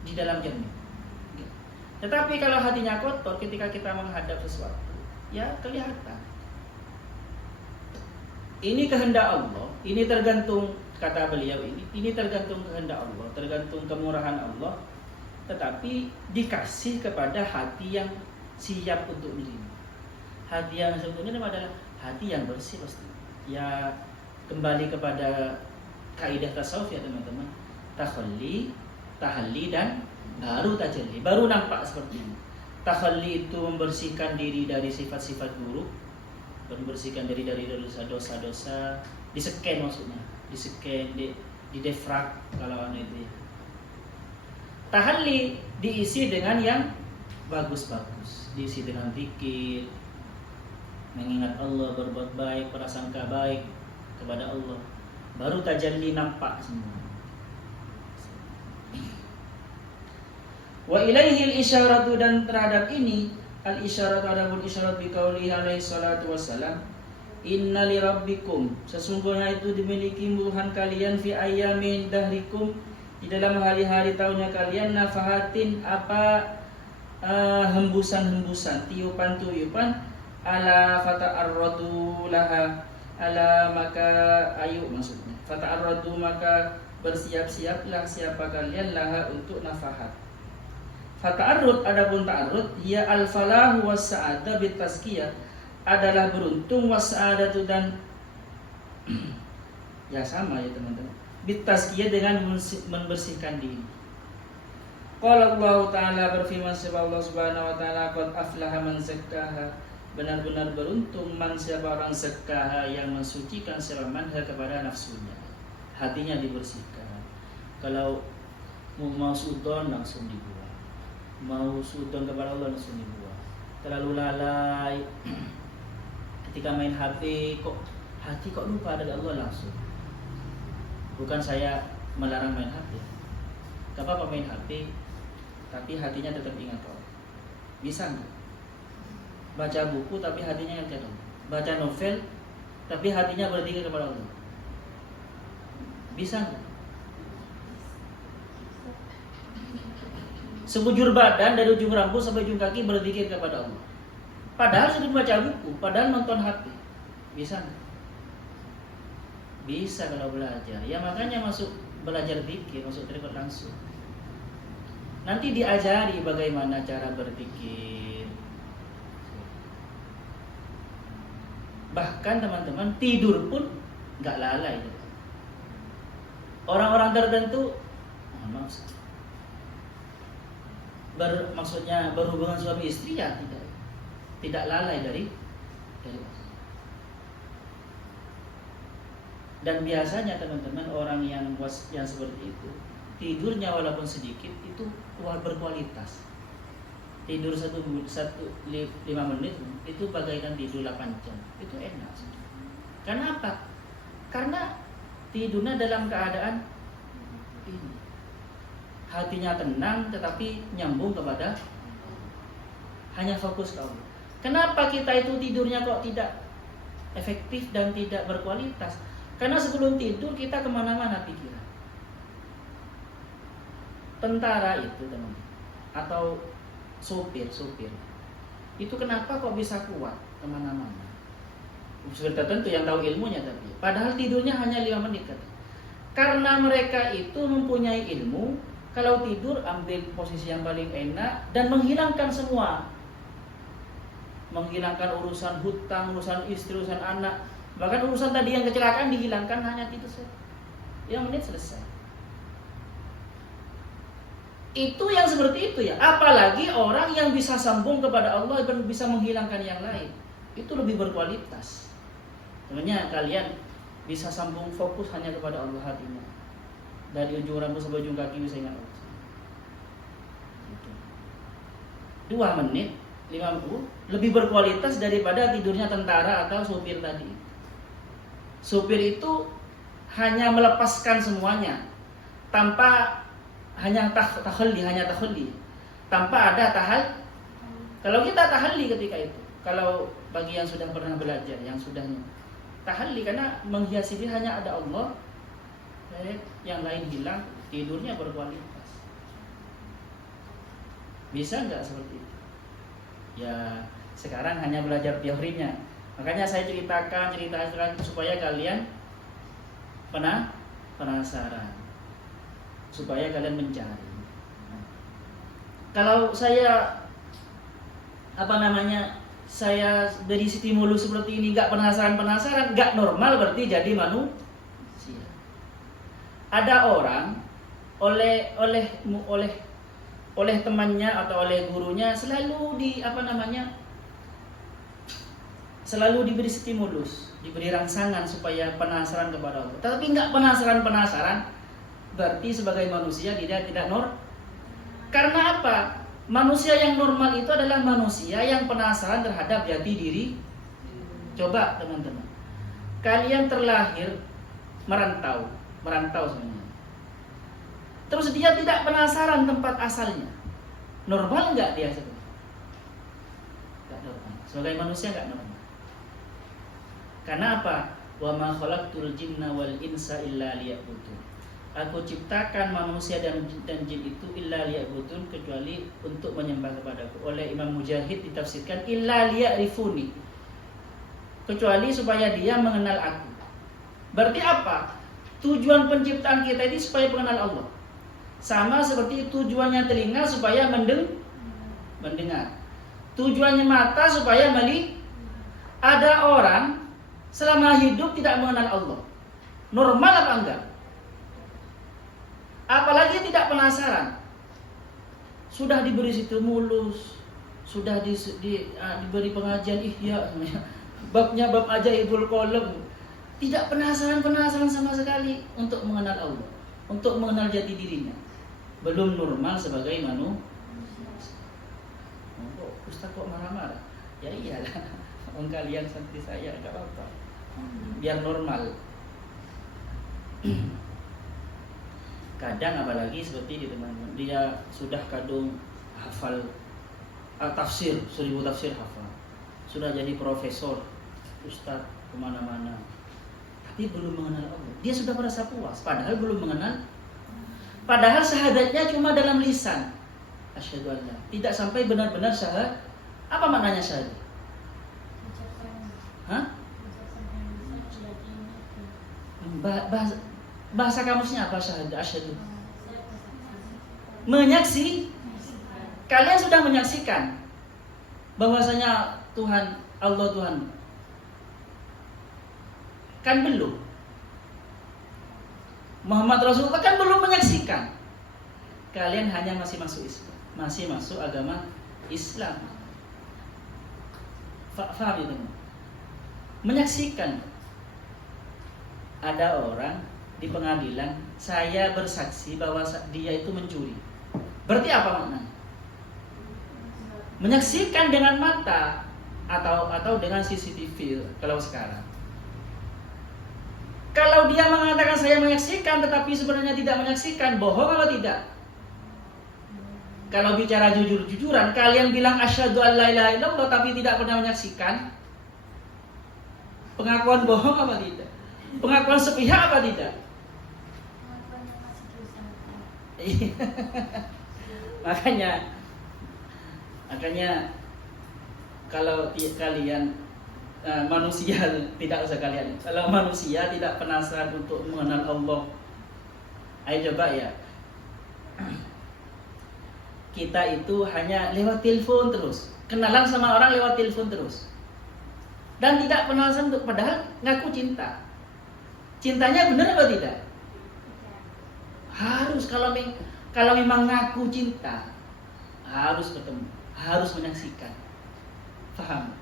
di dalam cermin? Tetapi kalau hatinya kotor, ketika kita menghadap sesuatu, ya kelihatan. Ini kehendak Allah, ini tergantung, kata beliau ini tergantung kehendak Allah, tergantung kemurahan Allah, tetapi dikasih kepada hati yang siap untuk menerima. Hati yang siap untuk menerima adalah hati yang bersih pasti. Ya kembali kepada kaidah tasawuf ya teman-teman. Tahalli dan baru tajalli, baru nampak seperti ini. Tahalli itu membersihkan diri dari sifat-sifat buruk, membersihkan diri dari dosa-dosa, diseken maksudnya, diseken, di defrag kalau itu ya. Tahalli diisi dengan yang bagus-bagus, diisi dengan zikir, mengingat Allah, berbuat baik, prasangka baik kepada Allah, baru tajalli nampak semua. Wa ilaihi al-isyaratu, dan terhadap ini al-isyaratu, adapun isyarat biqaulihi alaihi salatu wassalam, inna li rabbikum, sesungguhnya itu dimiliki Tuhan kalian, fi ayyamin dahrikum, di dalam hari-hari tahunnya kalian, nafahatin, apa hembusan-hembusan, tiupan-tiupan, ala fata'arradu laha, ala maka ayu maksudnya, fata'arradu maka bersiap-siaplah siapa kalian, laha untuk nafahat. Fata'arrud, adapun ta'arrud, ya al-falahu was-sa'adah bitazkiyah, adalah beruntung, was-sa'adatu, dan ya sama ya teman-teman, bitazkiyah, dengan membersihkan diri. Qala Allah Ta'ala, berfirman Allah Subhanahu wa Ta'ala, qad aflaha man zakkaha, benar-benar beruntung man, siapa orang zakkaha, yang mensucikan manha kepada nafsunya, hatinya dibersihkan. Kalau mau sudon langsung dibuang, mau sudon kepada Allah langsung dibuang. Terlalu lalai ketika main HP, hati kok lupa dari Allah, langsung. Bukan saya melarang main HP, gak apa-apa main HP, tapi hatinya tetap ingat Allah. Bisa nggak? Baca buku tapi hatinya ingat Allah. Baca novel tapi hatinya berzikir kepada Allah. Bisa nggak? Sebujur badan dari ujung rambut sampai ujung kaki berzikir kepada Allah. Padahal sudah baca buku, padahal nonton HP. Bisa nggak? Bisa kalau belajar. Ya makanya masuk belajar zikir, masuk terlibat langsung. Nanti diajari bagaimana cara berpikir. Bahkan teman-teman tidur pun nggak lalai. Orang-orang tertentu, maksudnya berhubungan suami istri ya tidak lalai dari dan biasanya teman-teman orang yang seperti itu tidurnya walaupun sedikit itu berkualitas. Tidur 5 menit itu bagaikan tidur 8 jam. Itu enak. Karena apa? Karena tidurnya dalam keadaan ini. Hatinya tenang tetapi nyambung kepada hanya fokus ke Allah. Kenapa kita itu tidurnya kok tidak efektif dan tidak berkualitas? Karena sebelum tidur kita kemana-mana pikiran. Tentara itu teman, atau sopir itu kenapa kok bisa kuat kemana-mana? Sudah tentu yang tahu ilmunya, tapi padahal tidurnya hanya 5 menit kan? Karena mereka itu mempunyai ilmu. Kalau tidur ambil posisi yang paling enak dan menghilangkan semua, menghilangkan urusan hutang, urusan istri, urusan anak, bahkan urusan tadi yang kecelakaan dihilangkan hanya tidur saja. 5 menit selesai. Itu yang seperti itu ya. Apalagi orang yang bisa sambung kepada Allah dan bisa menghilangkan yang lain. Itu lebih berkualitas. Sebenarnya kalian bisa sambung fokus hanya kepada Allah hatinya. Dari ujung rambut sampai ujung kaki bisa ingat Allah. 2 menit, 50 lebih berkualitas daripada tidurnya tentara atau supir tadi. Supir itu hanya melepaskan semuanya tanpa hanya tahalli, tanpa ada kalau kita tahalli ketika itu, kalau bagi yang sudah pernah belajar, yang sudahnya tahalli, karena menghiasi diri hanya ada Allah, yang lain hilang, tidurnya berkualitas. Bisa nggak seperti itu? Ya sekarang hanya belajar teorinya, makanya saya ceritakan supaya kalian penasaran, supaya kalian mencari. Kalau saya saya beri stimulus seperti ini nggak penasaran, nggak normal, berarti jadi manusia. Ada orang oleh temannya atau oleh gurunya selalu selalu diberi stimulus, diberi rangsangan supaya penasaran kepada Allah. Tapi nggak penasaran, berarti sebagai manusia dia tidak normal. Karena apa? Manusia yang normal itu adalah manusia yang penasaran terhadap jati diri. Coba teman-teman, kalian terlahir merantau sebenarnya. Terus dia tidak penasaran tempat asalnya. Normal nggak dia sebenarnya? Nggak normal. Sebagai manusia nggak normal. Karena apa? Wa ma khalaqtul jinna wal insa illa liya'budun. Aku ciptakan manusia dan jin itu illa liya'budun, kecuali untuk menyembah kepadaku. Oleh Imam Mujahid ditafsirkan illa liya'rifuni, kecuali supaya dia mengenal aku. Berarti apa? Tujuan penciptaan kita ini supaya mengenal Allah. Sama seperti tujuannya telinga supaya mendengar. Tujuannya mata supaya melihat. Ada orang selama hidup tidak mengenal Allah. Normal apa enggak? Apalagi tidak penasaran. Sudah diberi stimulus, sudah diberi pengajian ihya, babnya bab ajaibul qalam. Tidak penasaran sama sekali untuk mengenal Allah, untuk mengenal jati dirinya. Belum normal sebagai manusia. Ustaz kok marah-marah? Ya iyalah, kalian seperti saya, enggak apa-apa. Biar normal. Kadang apalagi seperti di teman-teman, dia sudah kadung hafal tafsir, 1000 tafsir hafal, sudah jadi profesor, ustadz kemana-mana, tapi belum mengenal Allah. Dia sudah merasa puas, padahal belum mengenal. Padahal syahadatnya cuma dalam lisan, asyhadu an la, tidak sampai benar-benar syahadat. Apa maknanya syahadat? Hah? Bahasa kamusnya apa syahadat? Asyhadu. Menyaksi. Kalian sudah menyaksikan bahwasanya Tuhan, Allah Tuhan. Kan belum. Muhammad Rasulullah kan belum menyaksikan. Kalian hanya masih masuk Islam, masih masuk agama Islam. Faham itu? Menyaksikan. Ada orang di pengadilan, saya bersaksi bahwa dia itu mencuri. Berarti apa maknanya? Menyaksikan dengan mata atau dengan CCTV kalau sekarang. Kalau dia mengatakan saya menyaksikan tetapi sebenarnya tidak menyaksikan, bohong atau tidak? Kalau bicara jujur-jujuran, kalian bilang asyhadu an la ilaha illallah tapi tidak pernah menyaksikan, pengakuan bohong apa tidak? Pengakuan sepihak apa tidak? makanya kalau kalian manusia tidak usah kalian. Kalau manusia tidak penasaran untuk mengenal Allah, ayo coba ya. Kita itu hanya lewat telepon terus, kenalan sama orang lewat telepon terus, dan tidak penasaran untuk, padahal ngaku cinta. Cintanya benar atau tidak? Harus, kalau memang ngaku cinta, harus ketemu, harus menyaksikan. Paham?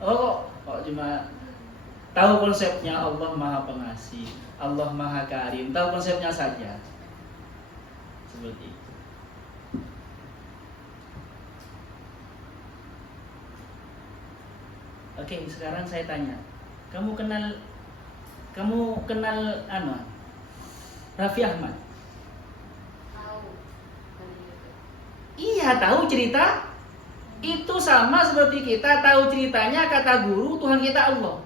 Oh, cuma tahu konsepnya Allah Maha Pengasih, Allah Maha Karim, tahu konsepnya saja. Seperti itu. Oke, sekarang saya tanya, kamu kenal Raffi Ahmad? Tahu. Iya, tahu cerita. Itu sama seperti kita tahu ceritanya kata guru Tuhan kita Allah.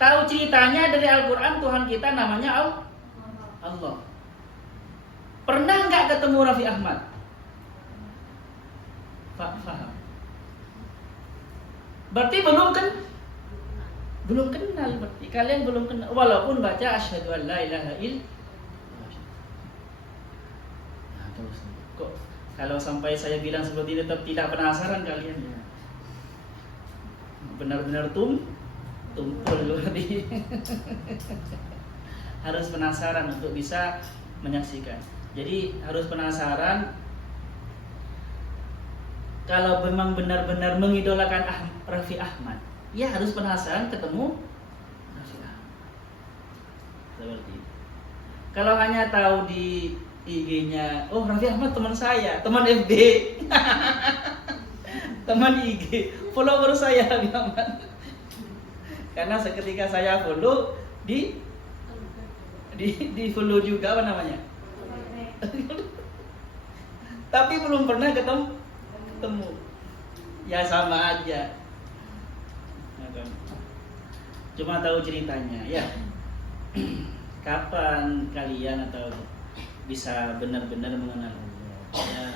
Tahu ceritanya dari Al-Quran Tuhan kita namanya Allah. Pernah nggak ketemu Raffi Ahmad? Paham? Berarti belum kenal berarti. Kalian belum kenal walaupun baca asyhadu an la ilaha illallah. Nah, terus kok kalau sampai saya bilang seperti ini tetap tidak penasaran kalian ya. Benar-benar tumpul berarti. Harus penasaran untuk bisa menyaksikan. Jadi harus penasaran. Kalau memang benar-benar mengidolakan Raffi Ahmad, ya harus penasaran ketemu Raffi Ahmad. Seperti itu. Kalau hanya tahu di IG-nya, oh Raffi Ahmad teman saya, teman FB, teman IG, follower saya Raffi Ahmad. Karena seketika saya follow di follow juga apa namanya? Tapi belum pernah ketemu. Ya sama aja. Cuma tahu ceritanya ya. Kapan kalian atau bisa benar-benar mengenal Allah? Ya,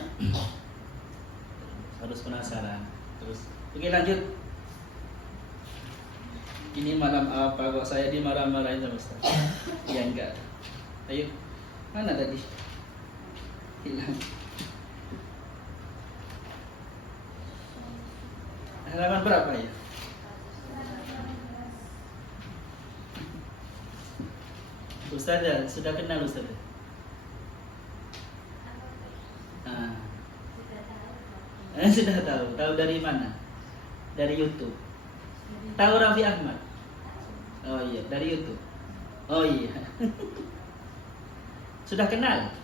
harus penasaran. Terus, oke lanjut. Ini malam apa kok saya dimarah-marahin sama Ustaz? Ya enggak. Ayo. Mana tadi? Hilang. Halaman berapa ya? Ustaz sudah kenal Ustaz? Sudah tahu. Tahu dari mana? Dari YouTube. Tahu Raffi Ahmad? Oh iya, dari YouTube. Oh iya. Sudah kenal?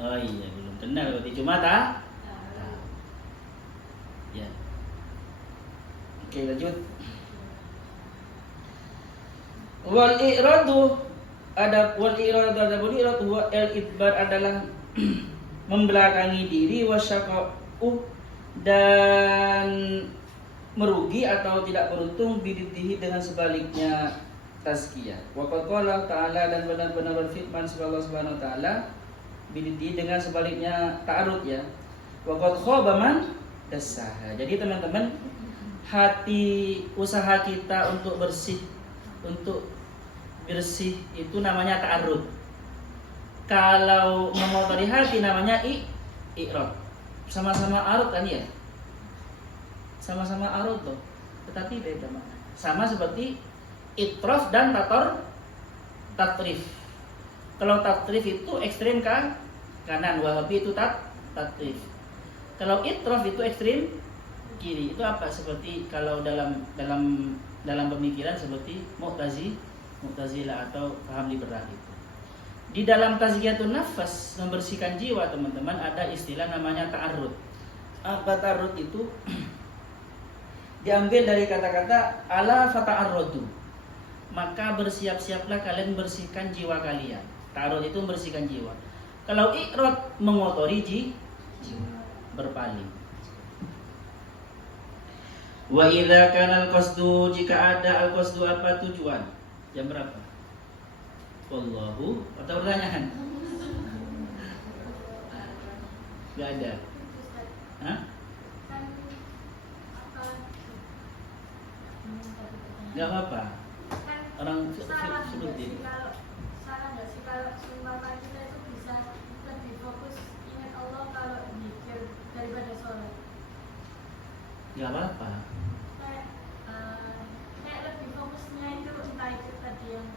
Oh iya, belum kenal berarti cuma tahu. Ya. Oke, lanjut. Wal i'radu adapun i'rad huwa al-idbar adalah membelakangi diri, wasyaqa'u dan merugi atau tidak beruntung, bididdihi dengan sebaliknya tazkiyah. Wa qad qala ta'ala, dan benar-benar berfirman Allah Subhanahu wa taala, bididdihi dengan sebaliknya ta'arud ya. Wa qad khaba man dassaha. Jadi teman-teman, hati usaha kita untuk bersih itu namanya ta'arud. Kalau mengotori hati namanya i'rad. Sama-sama arud kan ya? Sama-sama arud loh. Tetapi beda makna. Sama seperti itraf dan tatrif. Kalau tatrif itu ekstrim ke kanan, wahabi itu tatrif. Kalau itraf itu ekstrim kiri. Itu apa? Seperti kalau dalam pemikiran seperti Mu'tazilah atau paham liberal itu. Di dalam tazkiyatun nafas, membersihkan jiwa teman-teman, ada istilah namanya ta'arud. Apa ta'arud itu? Diambil dari kata-kata ala fata'arrudu. Maka bersiap-siaplah kalian bersihkan jiwa kalian. Ta'arud itu membersihkan jiwa. Kalau i'rad mengotori jiwa, berpaling. Wa idza kana al-qasdu, jika ada al-qasdu apa tujuan? Jam berapa? Wallahu, atau pertanyaan? Gak ada. Hah? Gak apa-apa. Orang sebutin. Salah nggak sih kalau sumpah kita itu bisa lebih fokus ingat Allah kalau zikir daripada sholat? Gak apa-apa. Kayak lebih fokusnya itu entah itu tadi yang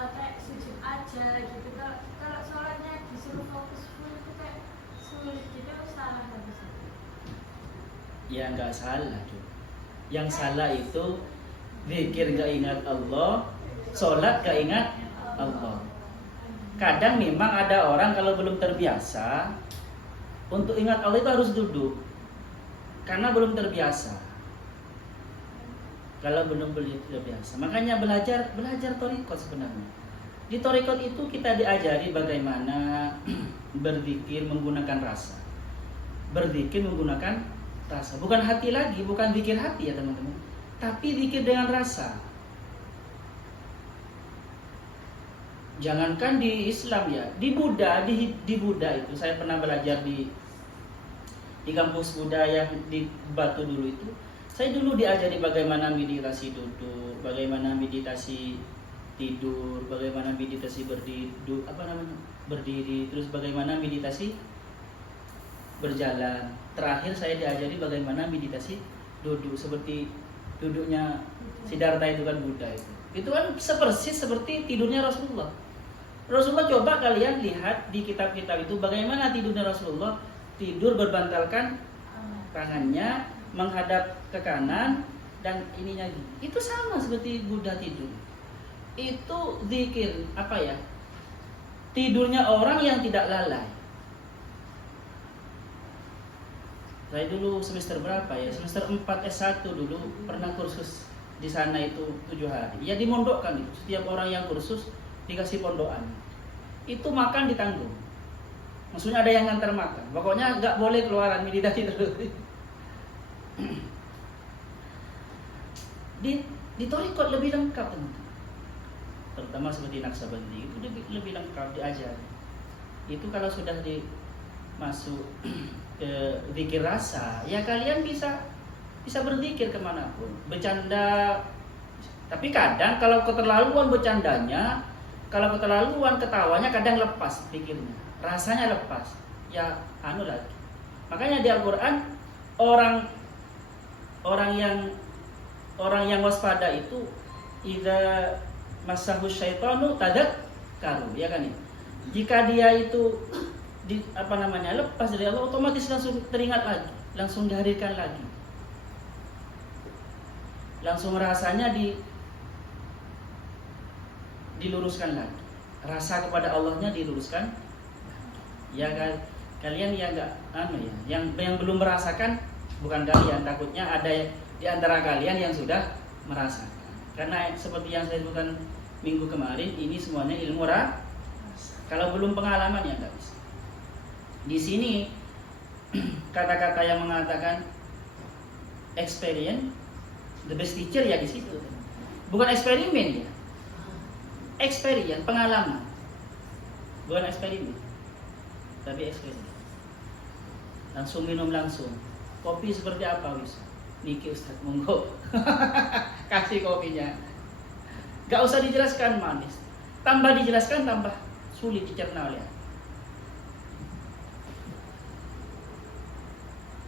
kayak sujud aja gitu. Kalau sholatnya disuruh fokus full itu kayak sulit gitu, salah nggak bisa? Ya nggak salah tuh. Yang salah itu zikir gak ingat Allah, sholat gak ingat Allah. Kadang memang ada orang kalau belum terbiasa, untuk ingat Allah itu harus duduk, karena belum terbiasa. Kalau belum terbiasa, makanya belajar thariqat sebenarnya. Di thariqat itu kita diajari bagaimana berzikir menggunakan rasa. Berzikir menggunakan rasa, bukan hati lagi, bukan zikir hati ya teman-teman, tapi zikir dengan rasa. Jangankan di Islam ya, di Buddha, di Buddha itu saya pernah belajar di kampus Buddha yang di Batu dulu itu. Saya dulu diajari bagaimana meditasi duduk, bagaimana meditasi tidur, bagaimana meditasi berdiri, terus bagaimana meditasi berjalan. Terakhir saya diajari bagaimana meditasi duduk, seperti duduknya Siddhartha itu kan Buddha itu. Itu kan sepersis seperti tidurnya Rasulullah. Rasulullah, coba kalian lihat di kitab-kitab itu bagaimana tidurnya Rasulullah. Tidur berbantalkan tangannya, menghadap ke kanan, dan ininya gitu. Itu sama seperti Buddha tidur. Itu zikir apa ya? Tidurnya orang yang tidak lalai. Saya dulu semester berapa ya? Semester 4 S1 dulu pernah kursus di sana itu 7 hari. Ya dimondokkan itu. Setiap orang yang kursus dikasih pondokan. Itu makan ditanggung. Maksudnya ada yang ngantar makan. Pokoknya nggak boleh keluaran, meditasi terus. Di thariqat lebih lengkap teman-teman. Terutama seperti Naqsabandi itu lebih lengkap diajari. Itu kalau sudah masuk ke zikir rasa, ya kalian bisa berzikir kemanapun, bercanda. Tapi kadang kalau keterlaluan bercandanya, kalau keterlaluan ketawanya, kadang lepas pikirnya, rasanya lepas, ya anu lagi. Makanya di Al-Quran orang yang waspada itu idza massahu syaitanu tadzakkaru, ya kan ya. Jika dia itu lepas dari Allah, otomatis langsung teringat lagi, langsung dihadirkan lagi, langsung rasanya diluruskan lagi, rasa kepada Allahnya diluruskan. Ya kan, kalian ya enggak yang belum merasakan, bukan kalian, takutnya ada di antara kalian yang sudah merasakan. Karena seperti yang saya sebutkan minggu kemarin, ini semuanya ilmu rasa. Kalau belum pengalaman ya nggak bisa. Di sini kata-kata yang mengatakan experience, the best teacher ya di situ. Bukan eksperimen ya. Experience, pengalaman. Bukan eksperimen. Tapi eksperimen. Langsung minum langsung. Kopi seperti apa Wis? Niki Ustaz, monggo. Kasih kopinya. Gak usah dijelaskan manis. Tambah dijelaskan tambah sulit dicerna oleh.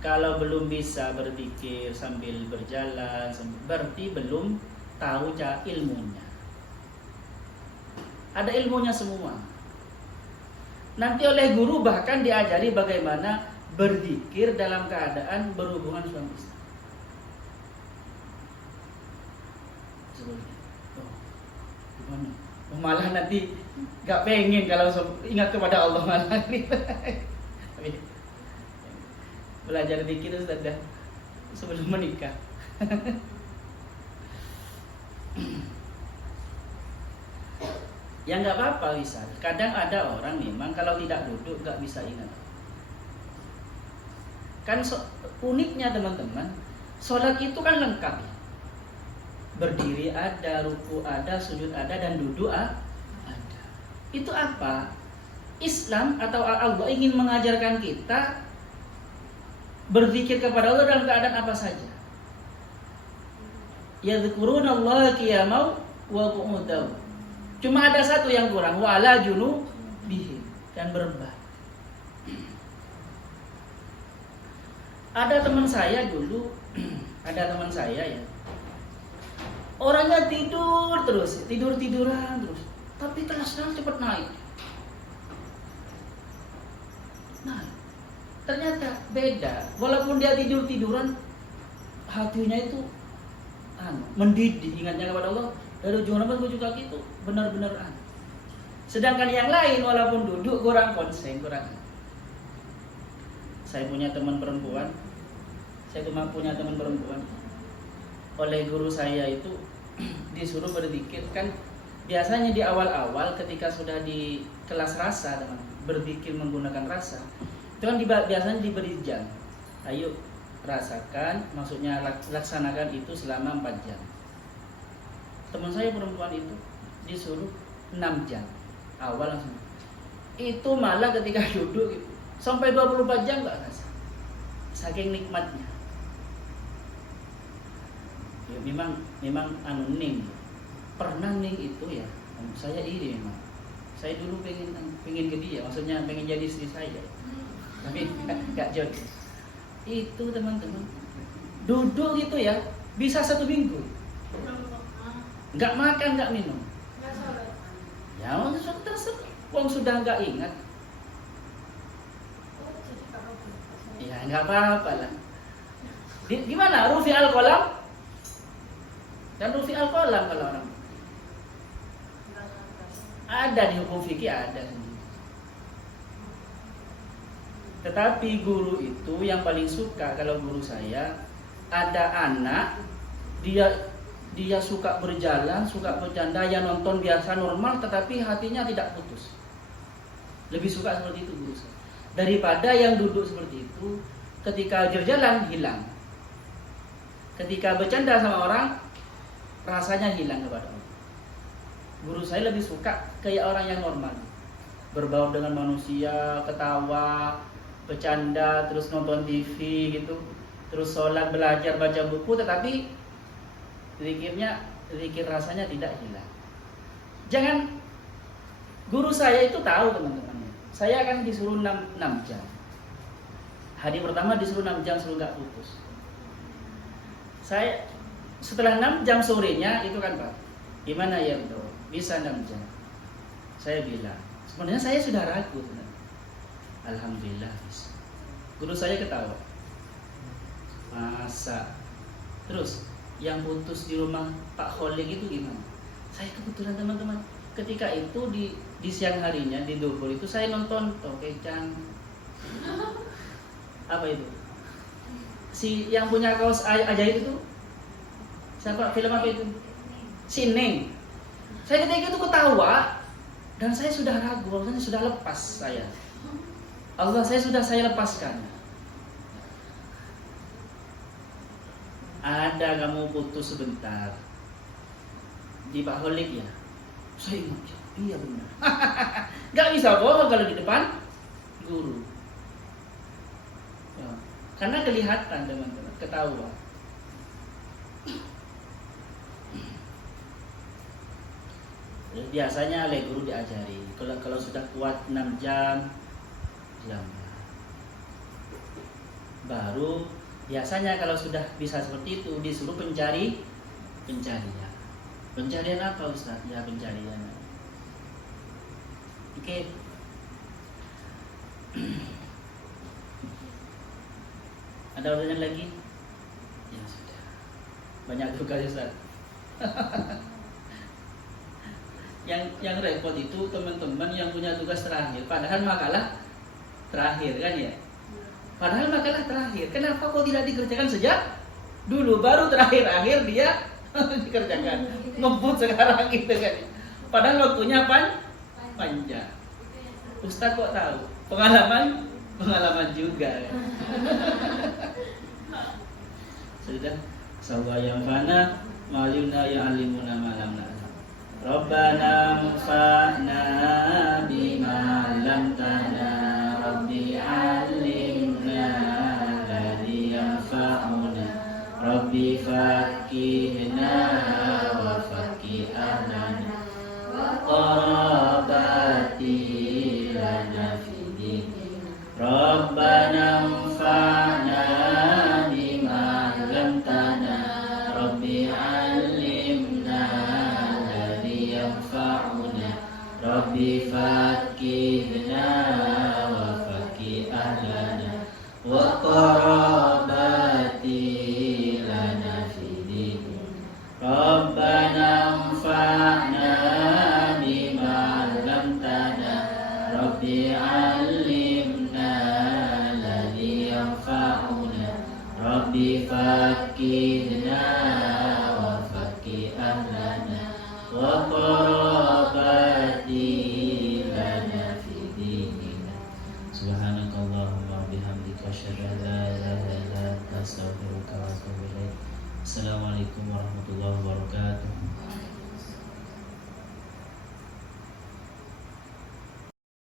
Kalau belum bisa berpikir sambil berjalan, berarti belum tahu ilmunya. Ada ilmunya semua. Nanti oleh guru bahkan diajari bagaimana berzikir dalam keadaan berhubungan suami istri. Oh, gimana? Oh, malah nanti gak pengen kalau ingat kepada Allah malah. Belajar zikir itu sudah sebelum menikah. Ya nggak apa-apa bisa. Kadang ada orang memang kalau tidak duduk nggak bisa ingat. Kan uniknya teman-teman, sholat itu kan lengkap ya. Berdiri ada, ruku ada, sujud ada, dan duduk ada. Itu apa? Islam atau Allah ingin mengajarkan kita berzikir kepada Allah dalam keadaan apa saja. Yadhkurunallaha qiyaman wa qu'udan. Cuma ada satu yang kurang, wa ala junubihim, dan berbaring. Ada teman saya dulu, ya. Orangnya tidur terus, tiduran terus. Tapi kelasnya cepat naik. Ternyata beda. Walaupun dia tiduran, hatinya itu mendidih, ingatnya kepada Allah. Dari ujung rambut ujung kaki itu benar-benar Sedangkan yang lain walaupun duduk kurang konsen, kurang. Saya punya teman perempuan. Oleh guru saya itu disuruh berzikir kan. Biasanya di awal-awal ketika sudah di kelas rasa, teman, berzikir menggunakan rasa. Itu kan biasanya diberi jam. Ayo rasakan, maksudnya laksanakan itu selama 4 jam. Teman saya perempuan itu disuruh 6 jam. Awal langsung. Itu malah ketika duduk gitu, sampai 24 jam enggak rasa. Saking nikmatnya. Ya, memang ning. Pernah ning itu ya. Saya iri memang. Saya dulu pengen ke dia, maksudnya pengen jadi istri saya. Tapi gak jodoh. Itu teman-teman, duduk gitu ya, bisa 1 minggu. Gak makan, gak minum. Ya, terserah. Wong sudah gak ingat. Ya, gak apa-apa lah. Gimana? Rufi al-qalam? Dan rufi al-qalam kalau orang. Ada di hukum fikih ada. Tetapi guru itu yang paling suka, kalau guru saya ada anak dia suka berjalan, suka bercanda, ya nonton biasa normal tetapi hatinya tidak putus. Lebih suka seperti itu guru saya. Daripada yang duduk seperti itu ketika berjalan hilang. Ketika bercanda sama orang rasanya hilang kepada orang. Guru saya lebih suka kayak orang yang normal. Berbaur dengan manusia, ketawa, bercanda, terus nonton TV gitu, terus sholat, belajar, baca buku, tetapi zikir rasanya tidak hilang. Jangan, guru saya itu tahu teman-teman, saya akan disuruh 6 jam. Hari pertama disuruh 6 jam suruh nggak putus. Saya setelah 6 jam sorenya itu kan Pak, gimana ya bro, bisa 6 jam. Saya bilang, sebenarnya saya sudah ragu teman. Alhamdulillah. Guru saya ketawa. Masa. Terus yang putus di rumah Pak Kholik itu gimana? Saya kebetulan teman-teman, ketika itu di siang harinya di Duhur itu saya nonton Tokecang. Apa itu? Si yang punya kaos ajaib itu siapa? Film apa itu? Sineng. Saya ketika itu ketawa dan saya sudah ragu, bahwasanya sudah lepas saya. Allah saya lepaskan. Ada kamu putus sebentar di Pak Holik ya. Saya ingat, iya benar. Gak bisa bohong kalau di depan guru. Ya, karena kelihatan teman-teman, ketahuan. Biasanya oleh guru diajari, kalau sudah kuat 6 jam, diamlah. Baru biasanya kalau sudah bisa seperti itu disuruh pencarian. Pencarian apa Ustaz? Ya pencarian. Oke. Ada pertanyaan lagi? Ya sudah. Banyak tugas Ustaz. yang repot itu teman-teman yang punya tugas terakhir, padahal makalah terakhir kan ya? Padahal makalah terakhir. Kenapa kok tidak dikerjakan sejak dulu, baru terakhir-akhir dia dikerjakan? Ngebut sekarang gitu kan. Padahal waktunya panjang. Ustaz kok tahu? Pengalaman juga. Sudah, sawa yang fana, maluna yang alimuna malam na'lam. Rabbana mufa'na bima lam tana, Rabbi alimna ladhi yanfa'una, Rabbi fakihna wa fakih ahlana, wa qarabati lana fidin. Rabbana mufa'na bima lam tana, Rabbi alimna ladhi yanfa'una, Rabbi fakihna wa fakih ahlana, wa qarabati lana fidin. Rabbana anfa'na bima 'allamtana, Rabbi 'allimna alladhi yanfa'una, Rabbi fakihna wa fakih ahlana, wa qarabati lana fi dinina. Subhanakallahumma bihamdika asyhadu an la ilaha illa anta astaghfiruka wa atubu ilaik. Assalamualaikum warahmatullahi wabarakatuh.